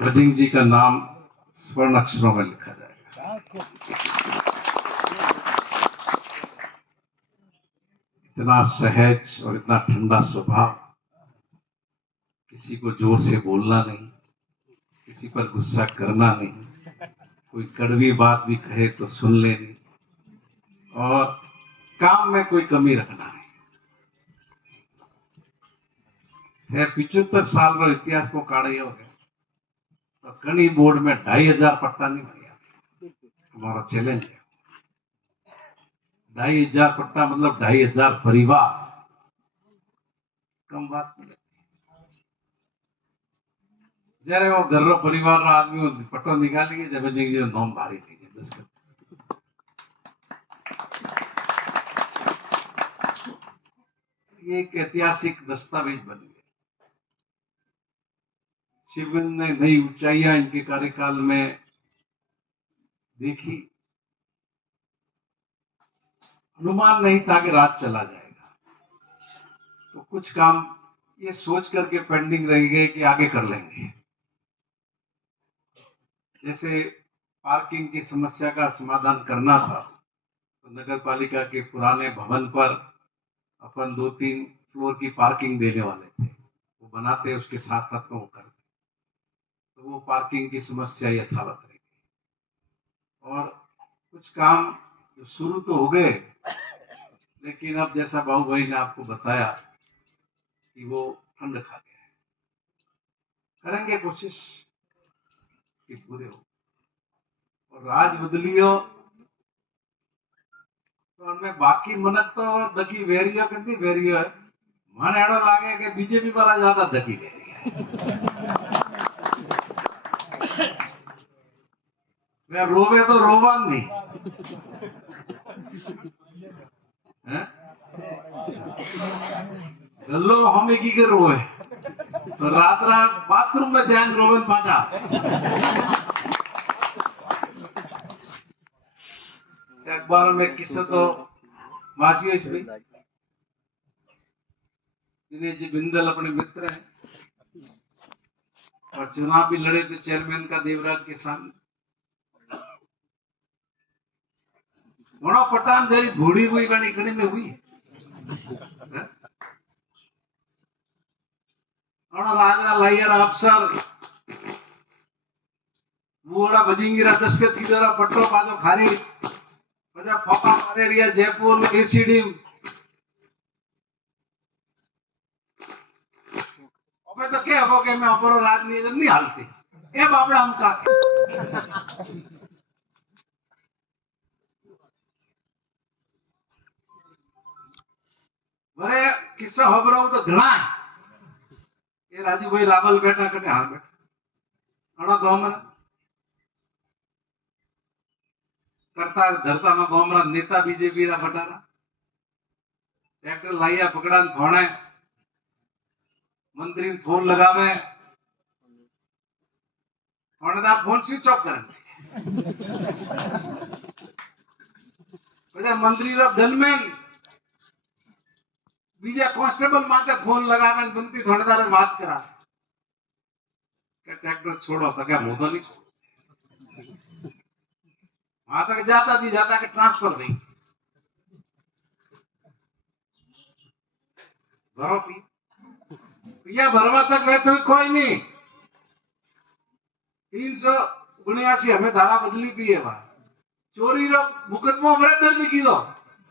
प्रदीप जी का नाम स्वर्ण अक्षरों में लिखा जाएगा। इतना सहज और इतना ठंडा स्वभाव, किसी को जोर से बोलना नहीं, किसी पर गुस्सा करना नहीं, कोई कड़वी बात भी कहे तो सुन लेनी, और काम में कोई कमी रखना नहीं। 75 साल रो इतिहास को काढ़ियो है तो कणी बोर्ड में 2500 पट्टा नहीं बनिया। हमारा चैलेंज है 2500 पट्टा, मतलब 2500 परिवार। कम बात नहीं। जયારે वो घर रो परिवार रो आदमी पट्टो निकाली जब जी नोम भारी थी दस्खत। ये एक ऐतिहासिक दस्तावेज बन गया। शिवगंज ने नई ऊंचाइयां इनके कार्यकाल में देखी। अनुमान नहीं था कि राज चला जाएगा, तो कुछ काम ये सोच करके पेंडिंग रह गए कि आगे कर लेंगे। जैसे पार्किंग की समस्या का समाधान करना था, तो नगर पालिका के पुराने भवन पर अपन 2-3 फ्लोर की पार्किंग देने वाले थे। वो बनाते उसके साथ साथ में वो करते, तो वो पार्किंग की समस्या यथावत रही। और कुछ काम जो शुरू तो हो गए, लेकिन अब जैसा बाबू भाई ने आपको बताया कि वो फंड खा गया है। करेंगे कोशिश कि पूरे हो। और राज बदलियो तो उनमें बाकी मनक तो दकी वेरियो कहती वेरियो है। मन एड़ो लागे कि बीजेपी वाला ज्यादा दकी वेरी है। वे रोवे तो रोवान नहीं है? गल्लो हमें की के रोवे तो रात रात बाथरूम में ध्यान रोवन पाजा। एक बार में किस्सा तो माचियो इसमें दिनेश जी बिंदल अपने मित्र हैं और चुनाव भी लड़े थे चेयरमैन का देवराज के सामने। वनो पटान जरी बूढ़ी हुई गणी गणी में हुई राजा लाइयर अफसर बूढ़ा बजिंगीरा दस्खत की जरा पट्टो पाजो खारी बजा फोका मारे रिया जयपुर में एसीडी अबे तो क्या हो के मैं अपरो राजनीति नहीं हालती ए बापड़ा हम का बरे किस्सा खबरों तो घना ये राजू भाई रावल बैठा कटे हार बैठा अड़ा तो हमारा करता धरता में हमारा नेता बीजेपी रा बटारा ट्रैक्टर लाइया पकड़ा थोड़े मंत्री फोन लगावे थोड़ेदार फोन स्विच ऑफ करेंगे पचा मंत्री रो गनमैन बीजा कांस्टेबल माते फोन लगावे बनती थोड़ेदार बात करा के ट्रैक्टर छोड़ो तो क्या मुंह तो नहीं छोड़ो वहां तक जाता के ट्रांसफर नहीं भरो पी या भरवा तक बैठो कोई नहीं 379 हमें धारा बदली पी है वहां चोरी रो मुकदमो बड़े दर्ज की दो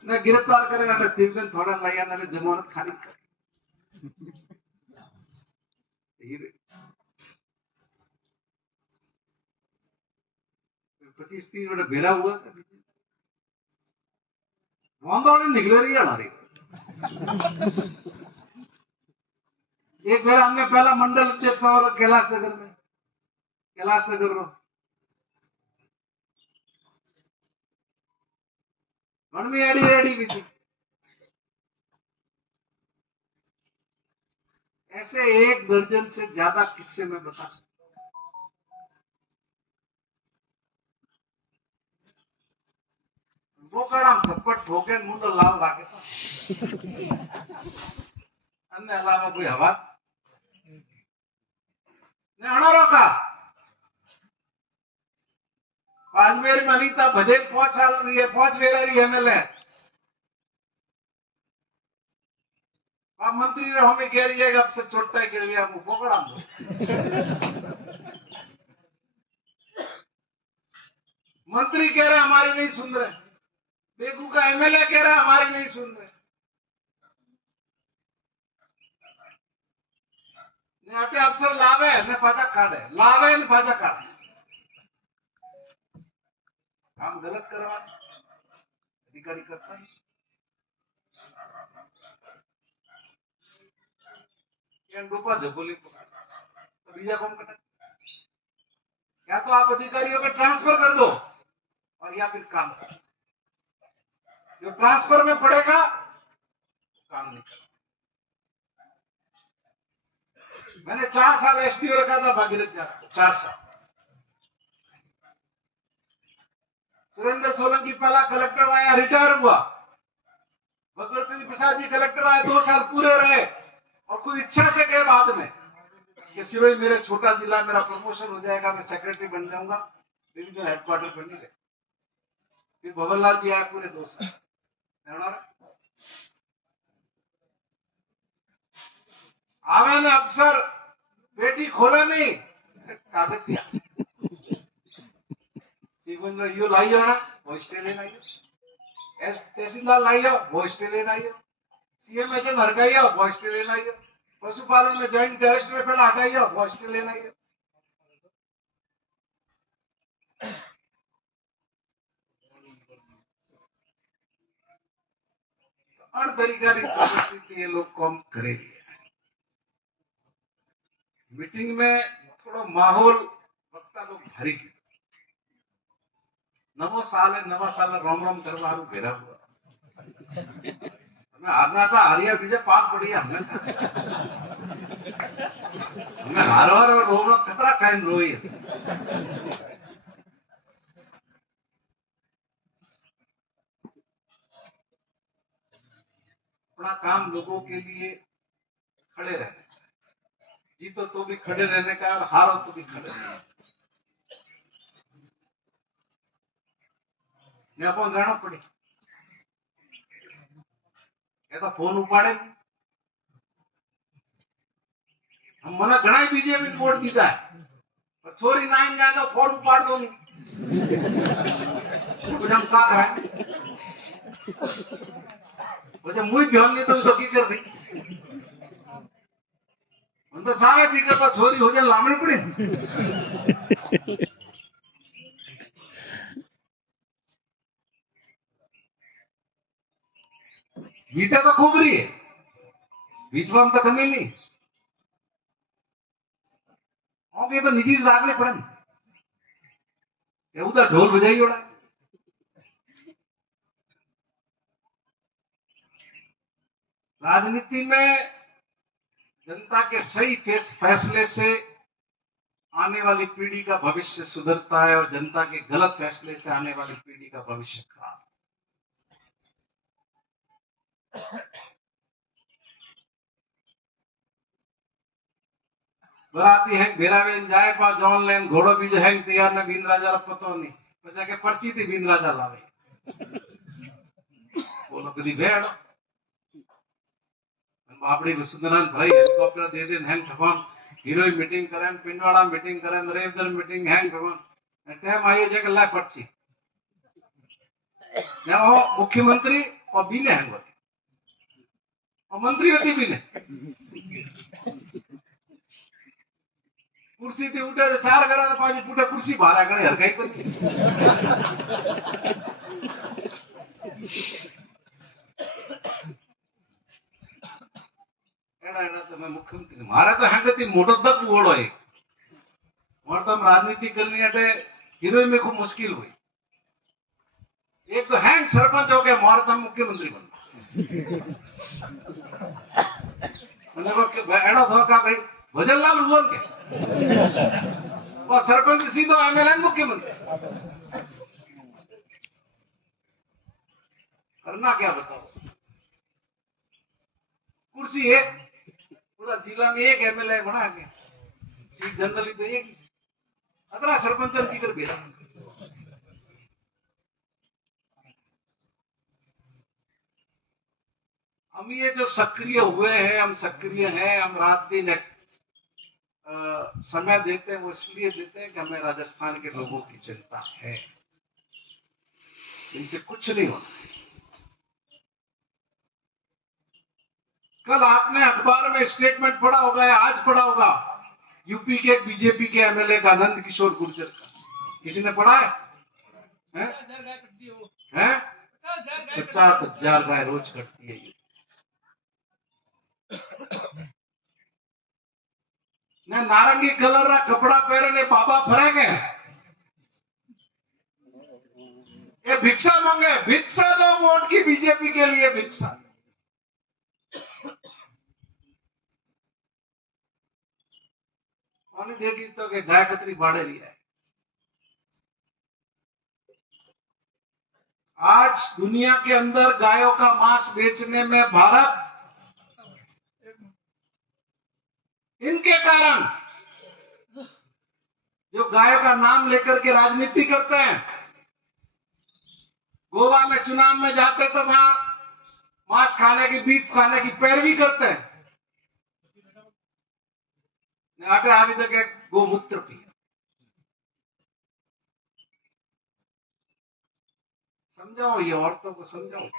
ने गिरफ्तार करे ना चिवगन थोड़ा लाया ना जमानत खारिज कर 25-30 बड़ा बेरा हुआ था वहां निकले रही है हमारी। एक बार हमने पहला मंडल अध्यक्ष था कैलाश नगर रो में एडी रेडी भी थी। ऐसे 1 दर्जन से ज्यादा किस्से मैं बता सकता हूं। वो कड़ा थप्पड़ ठोके मुंडो लाल लागे था अन्य अलावा कोई हवा ने अणारो का अजमेर में अनीता बघेल 5 साल रही है, 5 वेरा रही एमएलए। आप मंत्री रहो हमें कह रही है अब से छोटा के लिए हम पकड़ा मंत्री कह रहे हमारी नहीं सुन रहे, बेगू का एमएलए कह रहा हमारी नहीं सुन रहे। ने अटे अफसर लावे ने पाछा काढ़े, लावे ने पाछा काढ़े। काम गलत करवा अधिकारी करता नहीं। डूबा झोली तो बीजा कौन करता? या तो आप अधिकारियों को ट्रांसफर कर दो और या फिर काम करो। जो ट्रांसफर में पड़ेगा काम नहीं करना। मैंने 4 साल एसपीओ रखा था भागीरथ जा, 4 साल। सुरेंद्र सोलंकी पहला कलेक्टर आया, रिटायर हुआ। भगवती प्रसाद जी कलेक्टर आए, 2 साल पूरे रहे और खुद इच्छा से गए बाद में कि सिरोही मेरे छोटा जिला, मेरा प्रमोशन हो जाएगा, मैं सेक्रेटरी बन जाऊंगा, डिवीजन हेडक्वार्टर पर नहीं रहे। फिर भवनलाल जी आए, पूरे 2 साल। आवे ने अफसर पेटी खोला नहीं, कागज दिया यो लाइयो ना, वो ऑस्ट्रेलियन आइयो, तहसीलदार लाइयो, वो ऑस्ट्रेलियन आइयो, सीएम एजेंट हरकाइयो, वो ऑस्ट्रेलियन आइयो, पशुपालन में जॉइंट डायरेक्टर पहले हटाइयो, वो ऑस्ट्रेलियन आइयो। और तरीकानी परिस्थिति ये लोग कम करेंगे। मीटिंग में थोड़ा माहौल वक्ता लोग भारी की नवो साल रोम रोम करवा भेरा हुआ हमें हारना था, हारिया बीजे पार पड़ी हमें हार और रोम रोम खतरा टाइम रोई। अपना काम लोगों के लिए खड़े रहने, जीतो तो भी खड़े रहने का और हारो तो भी खड़े रहने अपन रहना पड़े। ये तो फोन उपाड़े नहीं, हम मना घना बीजेपी वोट दीता है पर छोरी नाइन जाए तो फोन उपाड़ दो नहीं, कुछ हम का कराए मुझे मुझे ध्यान नहीं तो की कर रही हम तो चाहे थी कि छोरी हो जाए लामड़ी पड़ी। बीते तो खूब रही है, बीच में हम तो कमी नहीं और ये तो निजी रागने पड़े उधर ढोल बजाई उड़ा। राजनीति में जनता के सही फैसले से आने वाली पीढ़ी का भविष्य सुधरता है और जनता के गलत फैसले से आने वाली पीढ़ी का भविष्य खराब। बराती है बेरावेन जाए पा जॉन लेन घोड़ो बीज है तैयार ने बीन राजा पतो नहीं पचा के पर्ची थी बीन राजा लावे बोलो कदी भेड़ बापड़ी वसुंधरा थई हेलीकॉप्टर दे दे हैंग ठफान हीरोइन मीटिंग करें पिंडवाड़ा मीटिंग करें रेवदर मीटिंग हैंग ठफान टाइम आइए जगह ला पर्ची ने ओ मुख्यमंत्री और बीने हैंग होती और मंत्री होती बीने कुर्सी थी उठे 4 करा तो 5 फुटे कुर्सी बाहर आगणे हर गई तो एड़ा एड़ा तो मैं मुख्यमंत्री मारे तो हंगती मोटो तक ओड़ो है और तो हम राजनीति करनी है हीरो में खूब मुश्किल हुई। एक तो हैंग सरपंच हो गए मारे तो हम मुख्यमंत्री बन मैंने को एड़ा धोखा भाई भजनलाल बोल के और सरपंच सीधो एमएलए मुख्यमंत्री करना क्या बताओ। कुर्सी है पूरा जिला में एक एमएलए बना के सीट जनरली तो एक अदरा सरपंच की कर बेरा हम ये जो सक्रिय हुए हैं, हम सक्रिय हैं, हम रात दिन समय देते हैं, वो इसलिए देते हैं कि हमें राजस्थान के लोगों की चिंता है। इनसे कुछ नहीं होना है। कल आपने अखबार में स्टेटमेंट पढ़ा होगा या आज पढ़ा होगा, यूपी के एक बीजेपी के एमएलए का, नंद किशोर गुर्जर का। किसी ने पढ़ा है? 50,000 गाय रोज कटती है। ने नारंगी कलर का कपड़ा पहरे ने बाबा फरे गए, ये भिक्षा मांगे, भिक्षा दो वोट की बीजेपी के लिए, भिक्षा। और देखी तो कि गाय कतरी बाड़े रही है। आज दुनिया के अंदर गायों का मांस बेचने में भारत, इनके कारण, जो गायों का नाम लेकर के राजनीति करते हैं, गोवा में चुनाव में जाते तो वहां मांस खाने की, बीफ खाने की पैरवी करते हैं। आटे अभी तक गोमूत्र पिया। समझाओ, ये औरतों को समझाओ,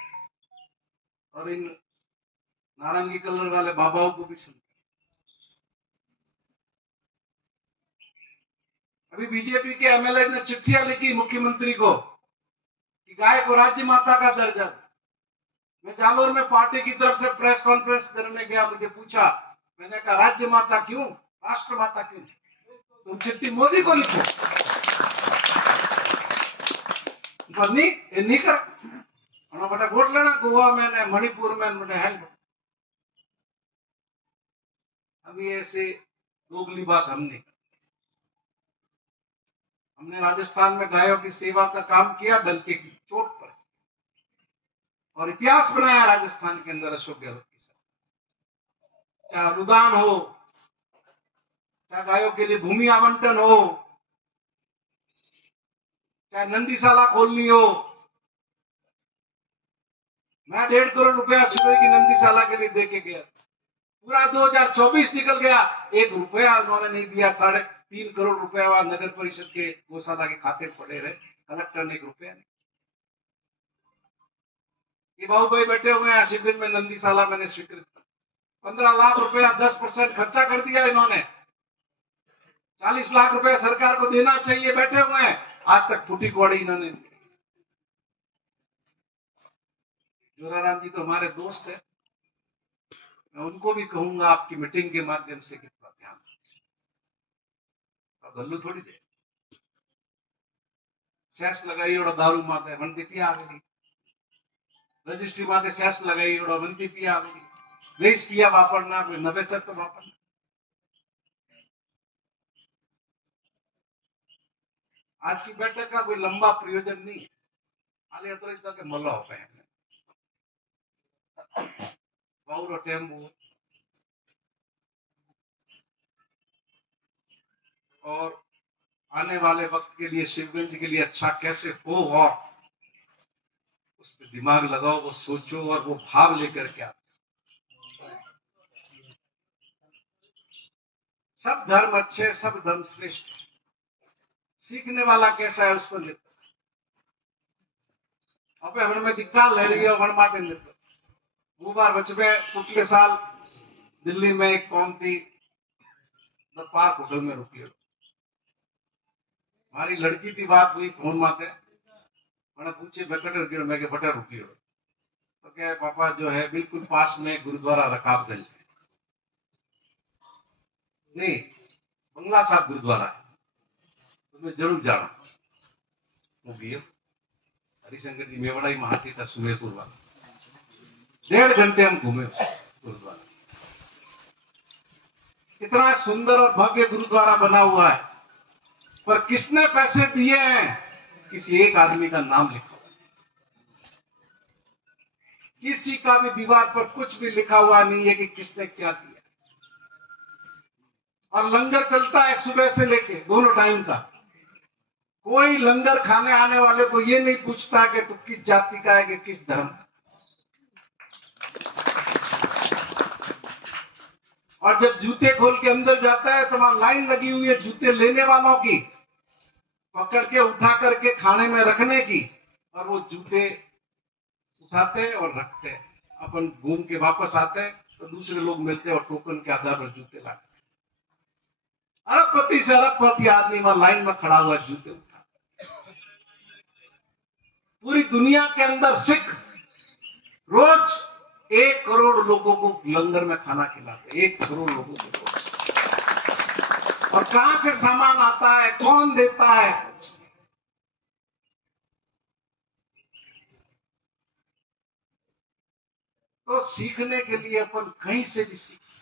और इन नारंगी कलर वाले बाबाओं को भी समझाओ। अभी बीजेपी के एमएलए ने चिट्ठियां लिखी मुख्यमंत्री को कि गाय को राज्य माता का दर्जा। मैं जालोर में पार्टी की तरफ से प्रेस कॉन्फ्रेंस करने गया, मुझे पूछा, मैंने कहा राज्य माता क्यों, राष्ट्र माता क्यों? तुम चिट्ठी मोदी को लिखो। नहीं कर बेटा वोट लेना, गोवा में, मणिपुर में बेटा है। हम ये ऐसे दोगली बात हमने राजस्थान में गायों की सेवा का काम किया, डंके की चोट पर, और इतिहास बनाया राजस्थान के अंदर अशोक गहलोत के साथ। चाहे अनुदान हो, चाहे गायों के लिए भूमि आवंटन हो, चाहे नंदीशाला खोलनी हो। मैं 1.5 करोड़ रुपया सुबह की नंदीशाला के लिए देके गया। पूरा 2024 निकल गया, 1 रुपया उन्होंने नहीं दिया। 3.5 करोड़ रुपया नगर परिषद के गौशाला के खाते पड़े रहे, कलेक्टर ने 1 रुपया नहीं। ये बाबू भाई बैठे हुए हैं शिविर में, नंदीशाला मैंने स्वीकृत 15 लाख रुपया 10% खर्चा कर दिया इन्होंने। 40 लाख रुपया सरकार को देना चाहिए, बैठे हुए हैं, आज तक फूटी कौड़ी इन्होंने। जोराराम जी तो हमारे दोस्त है, मैं उनको भी कहूंगा आपकी मीटिंग के माध्यम से कितना ध्यान रखें। गल्लू थोड़ी दे सेस लगाई और दारू माते वंती पिया आवेगी, रजिस्ट्री माते सेस लगाई और वंती पिया आवेगी, रेस पिया वापरना, कोई नवेसर तो वापरना। आज की बैठक का कोई लंबा प्रयोजन नहीं है, हाले अतिरिक्त के मल्ला हो गए बहुत टेम्पो और आने वाले वक्त के लिए शिवगंज के लिए अच्छा कैसे हो, और उस पर दिमाग लगाओ, वो सोचो और वो भाव लेकर के आओ। सब धर्म अच्छे, सब धर्म श्रेष्ठ, सीखने वाला कैसा है उस पर निर्भर। अब हमें में दिक्कत ले रही है वन माटे निर्भर। वो बार बचपे पिछले साल दिल्ली में एक कौन थी, पार्क होटल में रुकी, हमारी लड़की थी, बात हुई फोन माते, मैंने पूछे बटर गिर, मैं बटर रुकी हो, तो क्या पापा जो है बिल्कुल पास में गुरुद्वारा रकाबगंज है, नहीं बंगला साहब गुरुद्वारा है, तुम्हें जरूर जाना। वो भी हरिशंकर जी मेवाड़ा ही महाती था, सुमेरपुर वाला। 1.5 घंटे हम घूमे उस गुरुद्वारा। इतना सुंदर और भव्य गुरुद्वारा बना हुआ है, पर किसने पैसे दिए हैं? किसी एक आदमी का नाम लिखा हुआ, किसी का भी दीवार पर कुछ भी लिखा हुआ नहीं है कि किसने क्या दिया। और लंगर चलता है सुबह से लेके दोनों टाइम का। कोई लंगर खाने आने वाले को ये नहीं पूछता कि तू किस जाति का है कि किस धर्म का। और जब जूते खोल के अंदर जाता है तो वहां लाइन लगी हुई है जूते लेने वालों की, पकड़ के उठा करके खाने में रखने की, और वो जूते उठाते और रखते। अपन घूम के वापस आते तो दूसरे लोग मिलते और टोकन के आधार पर जूते लाते। अरबपति से अरबपति आदमी वहां लाइन में खड़ा हुआ जूते उठा। पूरी दुनिया के अंदर सिख रोज 1 करोड़ लोगों को लंगर में खाना खिलाते, 1 करोड़ लोगों को रोज। और कहां से सामान आता है, कौन देता है, कुछ नहीं। तो सीखने के लिए अपन कहीं से भी सीख सकते।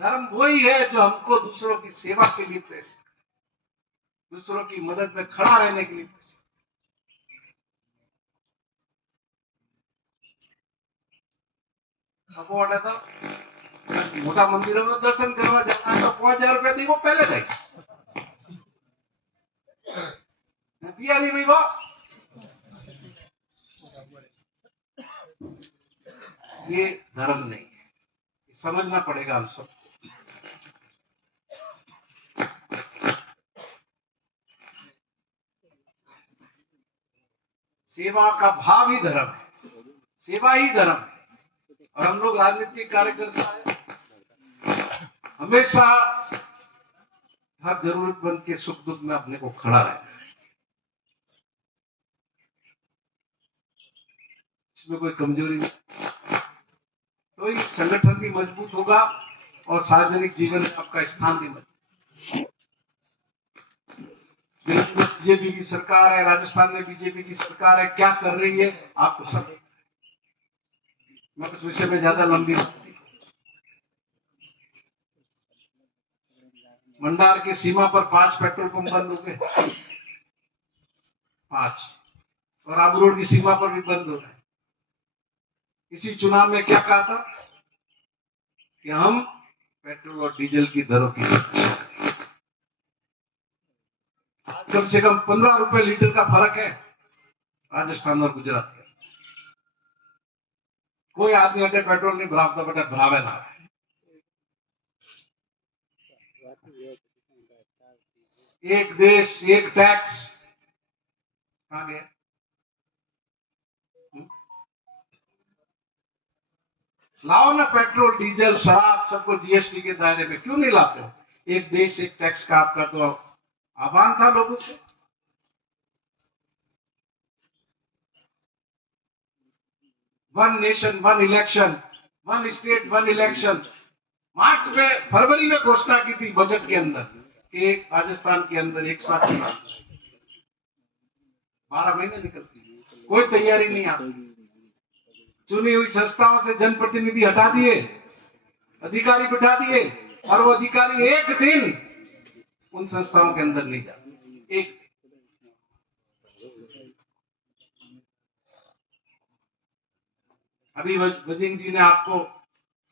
धर्म वही है जो हमको दूसरों की सेवा के लिए प्रेरित करे, दूसरों की मदद में खड़ा रहने के लिए प्रेरित। अवार्ड है तो मोटा मंदिरों में दर्शन करवा जाना है तो 5,000 रुपया दी, वो पहले दे पिया नहीं भाई वो। ये धर्म नहीं है, समझना पड़ेगा हम सब। सेवा का भाव ही धर्म है, सेवा ही धर्म है। और हम लोग राजनीतिक कार्यकर्ता है, हमेशा हर जरूरतमंद के सुख दुख में अपने को खड़ा रहना है, इसमें कोई कमजोरी नहीं। तो ये संगठन भी मजबूत होगा और सार्वजनिक जीवन में आपका स्थान भी मजबूत। बीजेपी की सरकार है, राजस्थान में बीजेपी की सरकार है, क्या कर रही है आपको सब। मैं उस विषय में ज्यादा लंबी बात। मंडार की सीमा पर 5 पेट्रोल पंप बंद हो गए, 5। और आबू रोड की सीमा पर भी बंद हो रहे हैं। इसी चुनाव में क्या कहा था कि हम पेट्रोल और डीजल की दरों की कम से कम 15 रुपए लीटर का फर्क है राजस्थान और गुजरात के। कोई आदमी अटे पेट्रोल नहीं भरावता, बटे भरावे ना। एक देश एक टैक्स कहां गया। लाओ ना पेट्रोल डीजल शराब सबको जीएसटी के दायरे में, क्यों नहीं लाते हो। एक देश एक टैक्स का आपका तो आह्वान था लोगों से। One nation one election, one state one election. मार्च में फरवरी में घोषणा की थी बजट के अंदर कि राजस्थान के अंदर एक साथ चुनाव। 12 महीने निकलती, कोई तैयारी नहीं आती। चुनी हुई संस्थाओं से जनप्रतिनिधि हटा दिए, अधिकारी बिठा दिए, और वो अधिकारी एक दिन उन संस्थाओं के अंदर नहीं जाते। एक अभी वजीन जी ने आपको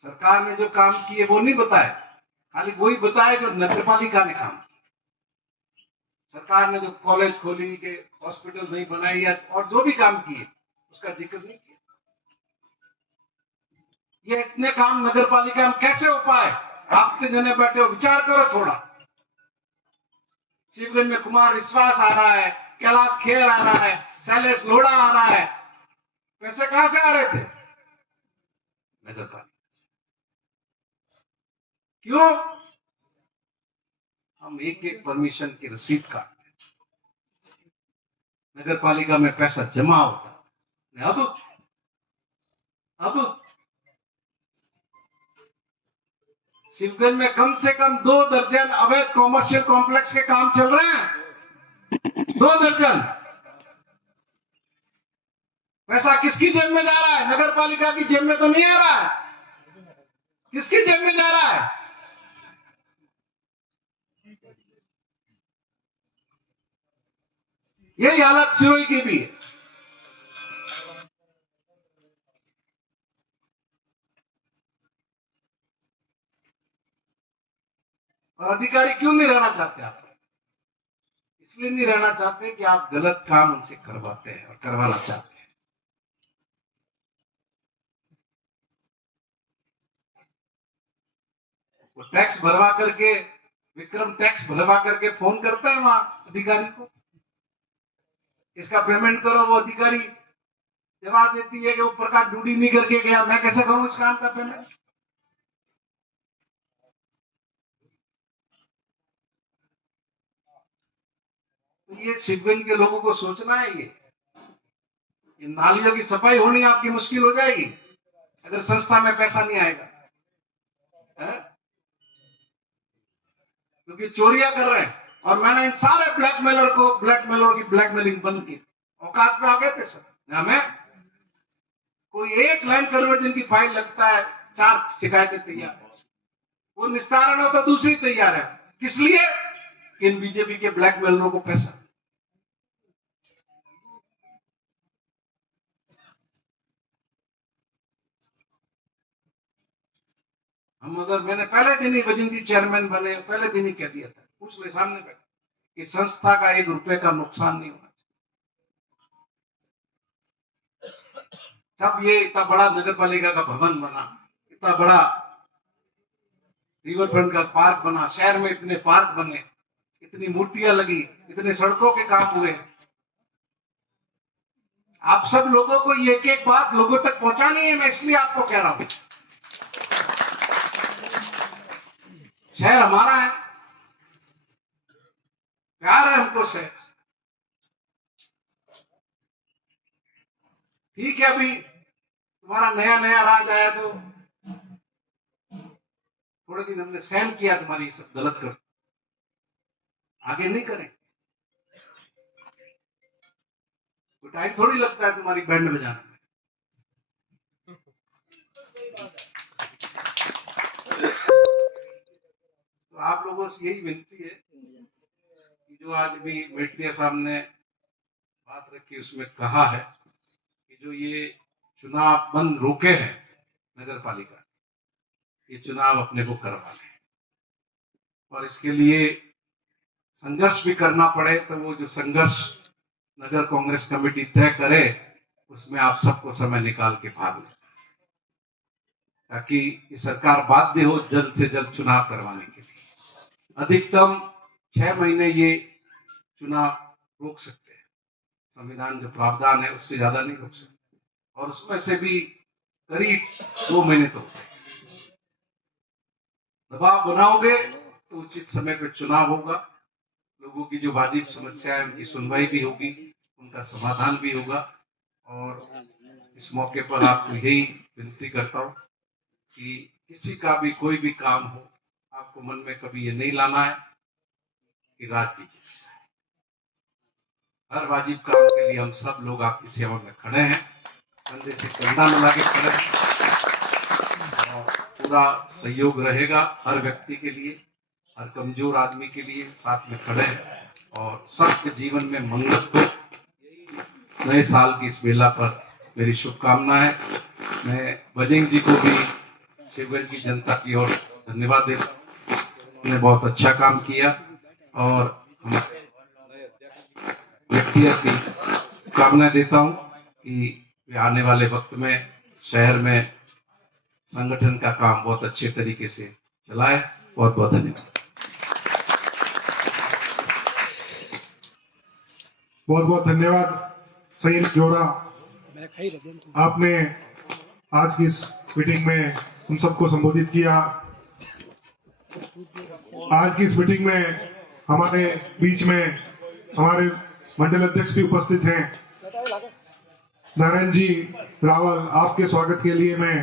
सरकार ने जो काम किए वो नहीं बताया, खाली वही बताया जो नगरपालिका ने काम किया। सरकार ने जो कॉलेज खोली के हॉस्पिटल नहीं बनाई या और जो भी काम किए उसका जिक्र नहीं किया। ये इतने काम नगरपालिका में कैसे हो पाए। आप तो जने बैठे हो, विचार करो थोड़ा। शिवगंज में कुमार विश्वास आ रहा है, कैलाश खेर आ रहा है, शैलेश लोढ़ा आ रहा है, पैसे कहां से आ रहे थे, नगरपालिका से। क्यों हम एक एक परमिशन की रसीद काटते, नगरपालिका में पैसा जमा होता। अब शिवगंज में कम से कम 2 दर्जन अवैध कॉमर्शियल कॉम्प्लेक्स के काम चल रहे हैं, 2 दर्जन। पैसा किसकी जेब में जा रहा है, नगरपालिका की जेब में तो नहीं आ रहा है, किसकी जेब में जा रहा है। यही हालत सिरोही की भी है। और अधिकारी क्यों नहीं रहना चाहते आप, इसलिए नहीं रहना चाहते कि आप गलत काम उनसे करवाते हैं और करवाना चाहते हैं। वो टैक्स भरवा करके, विक्रम टैक्स भरवा करके फोन करता है वहां अधिकारी को, इसका पेमेंट करो। वो अधिकारी जवाब देती है कि वो प्रकाश ड्यूटी नहीं करके गया, मैं कैसे करूं इस काम का पेमेंट। तो ये शिवगंज के लोगों को सोचना है, ये नालियों की सफाई होनी आपकी मुश्किल हो जाएगी अगर संस्था में पैसा नहीं आएगा, है? क्योंकि चोरियां कर रहे हैं। और मैंने इन सारे ब्लैकमेलर को, ब्लैकमेलर की ब्लैकमेलिंग बंद की, औकात में आ गए थे सब। हमें कोई एक लैंड कन्वर्जन की फाइल लगता है, 4 शिकायतें तैयार, वो निस्तारण हो तो दूसरी तैयार है। किस लिए? कि इन बीजेपी के ब्लैकमेलरों को पैसा। हम अगर, मैंने पहले दिन ही वजिंदी चेयरमैन बने, पहले दिन ही कह दिया था, पूछ ले सामने बैठ, कि संस्था का 1 रुपए का नुकसान नहीं होना। जब ये इतना बड़ा नगर पालिका का भवन बना, इतना बड़ा रिवर फ्रंट का पार्क बना, शहर में इतने पार्क बने, इतनी मूर्तियां लगी, इतने सड़कों के काम हुए, आप सब लोगों को ये एक एक बात लोगों तक पहुंचानी है। मैं इसलिए आपको कह रहा हूं, शहर हमारा है, प्यार है हमको शहर से। ठीक है, अभी तुम्हारा नया नया राज आया तो थोड़े दिन हमने सहन किया तुम्हारी सब गलत कर, आगे नहीं करें। तो टाइम थोड़ी लगता है तुम्हारी बैंड बजाने में। तो आप लोगों से यही विनती है कि जो आज भी मेटिया साहब ने बात रखी, उसमें कहा है कि जो ये चुनाव बंद रोके हैं नगर पालिका, ये चुनाव अपने को करवा लें, और इसके लिए संघर्ष भी करना पड़े तो वो जो संघर्ष नगर कांग्रेस कमेटी तय करे, उसमें आप सबको समय निकाल के भाग लें, ताकि ये सरकार बाध्य हो जल्द से जल्द चुनाव करवाने के लिए। अधिकतम 6 महीने ये चुनाव रोक सकते हैं, संविधान जो प्रावधान है उससे ज्यादा नहीं रोक सकते, और उसमें से भी करीब 2 महीने तो दबाव बनाओगे तो उचित समय पर चुनाव होगा, लोगों की जो वाजिब समस्या है उनकी सुनवाई भी होगी, उनका समाधान भी होगा। और इस मौके पर आपको यही विनती करता हूं कि किसी का भी कोई भी काम हो, आपको मन में कभी ये नहीं लाना है कि राज कीजिए। हर वाजिब काम के लिए हम सब लोग आपकी सेवा में खड़े हैं, कंधे से कंधा मिला के खड़े हैं, और पूरा सहयोग रहेगा हर व्यक्ति के लिए, हर कमजोर आदमी के लिए साथ में खड़े हैं, और सबके जीवन में मंगल हो। नए साल की इस बेला पर मेरी शुभकामनाएं। मैं बजरंग जी को भी, शिवगंज की जनता की ओर धन्यवाद देता हूं, उन्होंने बहुत अच्छा काम किया, और व्यक्तिगत की कामना देता हूं कि वे आने वाले वक्त में शहर में संगठन का काम बहुत अच्छे तरीके से चलाए। बहुत बहुत धन्यवाद। बहुत बहुत धन्यवाद सैयद जोड़ा, आपने आज की इस मीटिंग में हम सबको संबोधित किया। आज की इस मीटिंग में हमारे बीच में हमारे मंडल अध्यक्ष भी उपस्थित हैं। नारायण जी रावल, आपके स्वागत के लिए मैं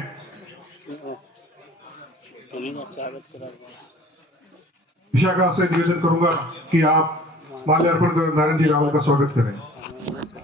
विशाखा से निवेदन करूंगा कि आप माल्यार्पण कर नारायण जी रावल का स्वागत करें।